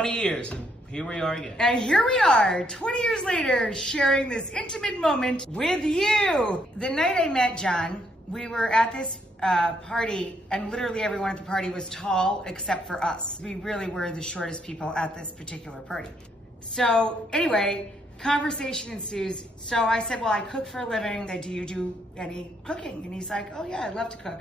20 years, and here we are again. And here we are, 20 years later, sharing this intimate moment with you. The night I met John, we were at this party, and literally everyone at the party was tall except for us. We really were the shortest people at this particular party. So anyway, conversation ensues. So I said, well, I cook for a living. I said, do you do any cooking? And he's like, oh yeah, I love to cook.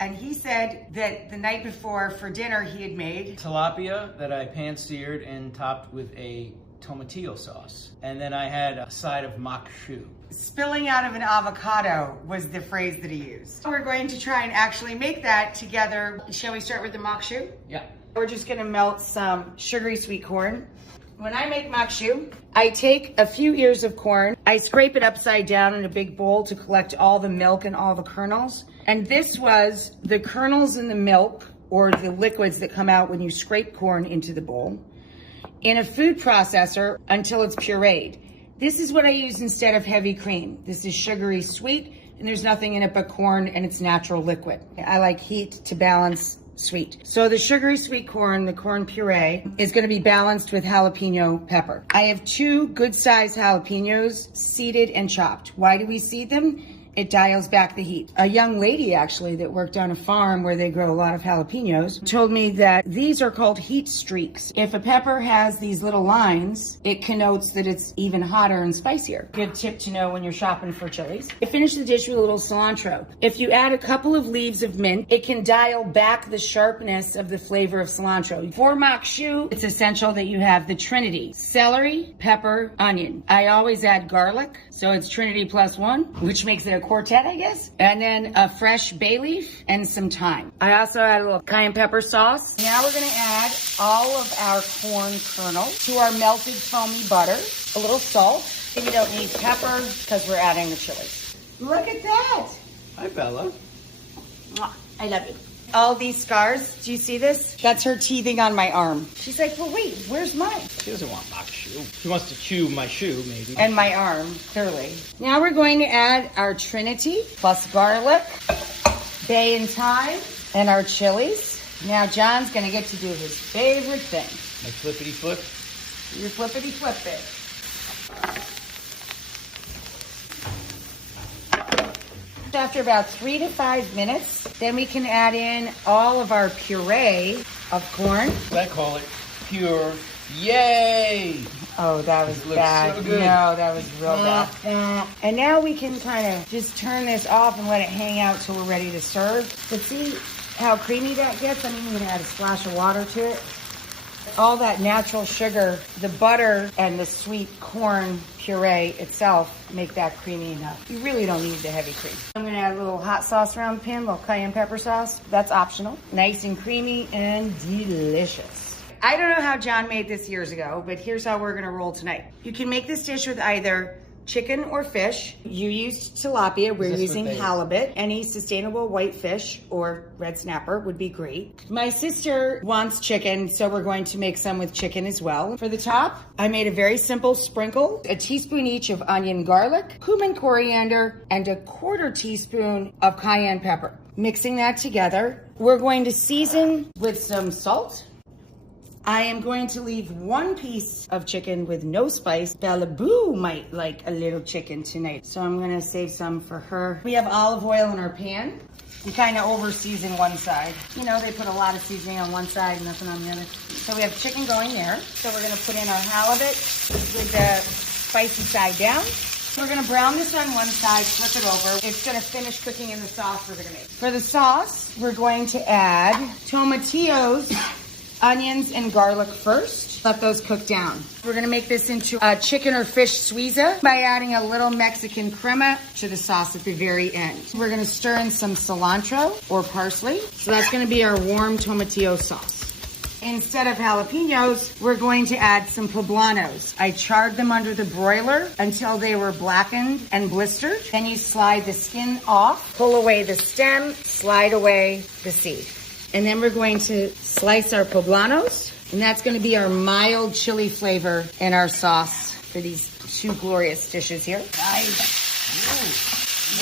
And he said that the night before for dinner he had made Tilapia that I pan-seared and topped with a Tomatillo sauce. And then I had a side of Maque Choux. Spilling out of an avocado was the phrase that he used. We're going to try and actually make that together. Shall we start with the Maque Choux? Yeah. We're just gonna melt some sugary sweet corn. When I make Maque Choux, I take a few ears of corn, I scrape it upside down in a big bowl to collect all the milk and all the kernels. And this was the kernels in the milk, or the liquids that come out when you scrape corn into the bowl, in a food processor until it's pureed. This is what I use instead of heavy cream. This is sugary sweet, and there's nothing in it but corn, and it's natural liquid. I like heat to balance sweet. So the sugary sweet corn, the corn puree, is gonna be balanced with jalapeno pepper. I have 2 good-sized jalapenos seeded and chopped. Why do we seed them? It dials back the heat. A young lady actually that worked on a farm where they grow a lot of jalapenos told me that these are called heat streaks. If a pepper has these little lines, it connotes that it's even hotter and spicier. Good tip to know when you're shopping for chilies. I finish the dish with a little cilantro. If you add a couple of leaves of mint, it can dial back the sharpness of the flavor of cilantro. For Maque Choux, it's essential that you have the trinity: celery, pepper, onion. I always add garlic, so it's trinity plus 1, which makes it a quartet, I guess. And then a fresh bay leaf and some thyme. I also add a little cayenne pepper sauce. Now we're gonna add all of our corn kernels to our melted foamy butter, a little salt. And you don't need pepper because we're adding the chilies. Look at that. Hi, Bella. Mwah, I love you. All these scars, do you see this? That's her teething on my arm. She's like, well, wait, where's mine? She doesn't want Maque Choux. She wants to chew my shoe, maybe. And my arm, clearly. Now we're going to add our trinity, plus garlic, bay and thyme, and our chilies. Now John's gonna get to do his favorite thing. My flippity flip. Your flippity flip it. After about 3 to 5 minutes, then we can add in all of our puree of corn. I call it pure yay. Oh, that was bad. So good. No, that was real bad. And now we can kind of just turn this off and let it hang out till we're ready to serve. But see how creamy that gets? I mean, you're gonna add a splash of water to it. All that natural sugar, the butter and the sweet corn puree itself make that creamy enough. You really don't need the heavy cream. I'm gonna add a little hot sauce around the pan, a little cayenne pepper sauce. That's optional. Nice and creamy and delicious. I don't know how John made this years ago, but here's how we're gonna roll tonight. You can make this dish with either chicken or fish. You used tilapia, we're using halibut. Any sustainable white fish or red snapper would be great. My sister wants chicken, so we're going to make some with chicken as well. For the top, I made a very simple sprinkle, a teaspoon each of onion garlic, cumin coriander, and a 1/4 teaspoon of cayenne pepper. Mixing that together, we're going to season with some salt. I am going to leave 1 piece of chicken with no spice. Bella Boo might like a little chicken tonight, so I'm gonna save some for her. We have olive oil in our pan. We kind of over season one side. You know, they put a lot of seasoning on one side and nothing on the other. So we have chicken going there. So we're gonna put in our halibut with the spicy side down. We're gonna brown this on one side, flip it over. It's gonna finish cooking in the sauce we're gonna make. For the sauce, we're going to add tomatillos, onions and garlic first. Let those cook down. We're gonna make this into a chicken or fish suiza by adding a little Mexican crema to the sauce at the very end. We're gonna stir in some cilantro or parsley. So that's gonna be our warm tomatillo sauce. Instead of jalapenos, we're going to add some poblanos. I charred them under the broiler until they were blackened and blistered. Then you slide the skin off, pull away the stem, slide away the seed. And then we're going to slice our poblanos, and that's gonna be our mild chili flavor in our sauce for these 2 glorious dishes here. Nice. Ooh,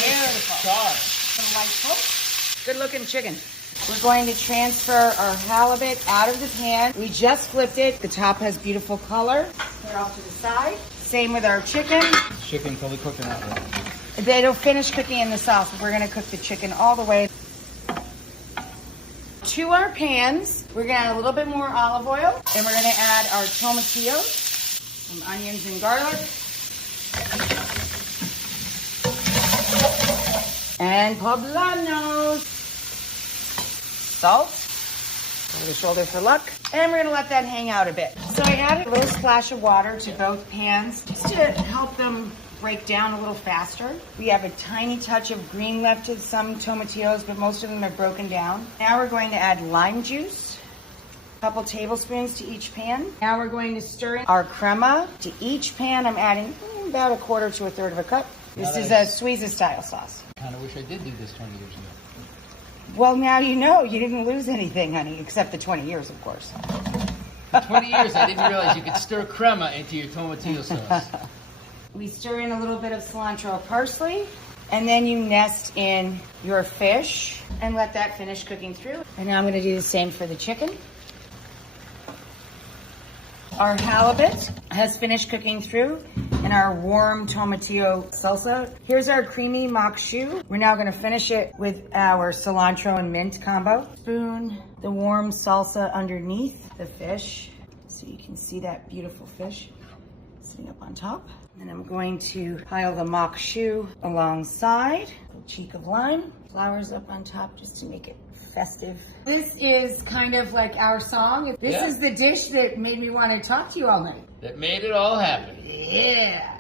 beautiful. Delightful. Good looking chicken. We're going to transfer our halibut out of the pan. We just flipped it. The top has beautiful color. Put it off to the side. Same with our chicken. Chicken fully cooked or not really? It'll finish cooking in the sauce. We're gonna cook the chicken all the way. To our pans, we're gonna add a little bit more olive oil, and we're gonna add our tomatillos, some onions and garlic, and poblano, salt, over the shoulder for luck, and we're gonna let that hang out a bit. So I added a little splash of water to both pans just to help them break down a little faster. We have a tiny touch of green left to some tomatillos, but most of them are broken down. Now we're going to add lime juice, a couple tablespoons to each pan. Now we're going to stir in our crema. To each pan, I'm adding about a quarter to a third of a cup. This is a Suiza style sauce. I kind of wish I did do this 20 years ago. Well, now you know. You didn't lose anything, honey, except the 20 years, of course. For 20 years, I didn't realize you could stir crema into your tomatillo sauce. We stir in a little bit of cilantro, parsley, and then you nest in your fish and let that finish cooking through. And now I'm going to do the same for the chicken. Our halibut has finished cooking through in our warm tomatillo salsa. Here's our creamy Maque Choux. We're now going to finish it with our cilantro and mint combo. Spoon the warm salsa underneath the fish so you can see that beautiful fish sitting up on top. And I'm going to pile the Maque Choux alongside, a cheek of lime, flowers up on top just to make it festive. This is kind of like our song. This is the dish that made me want to talk to you all night. That made it all happen. Yeah.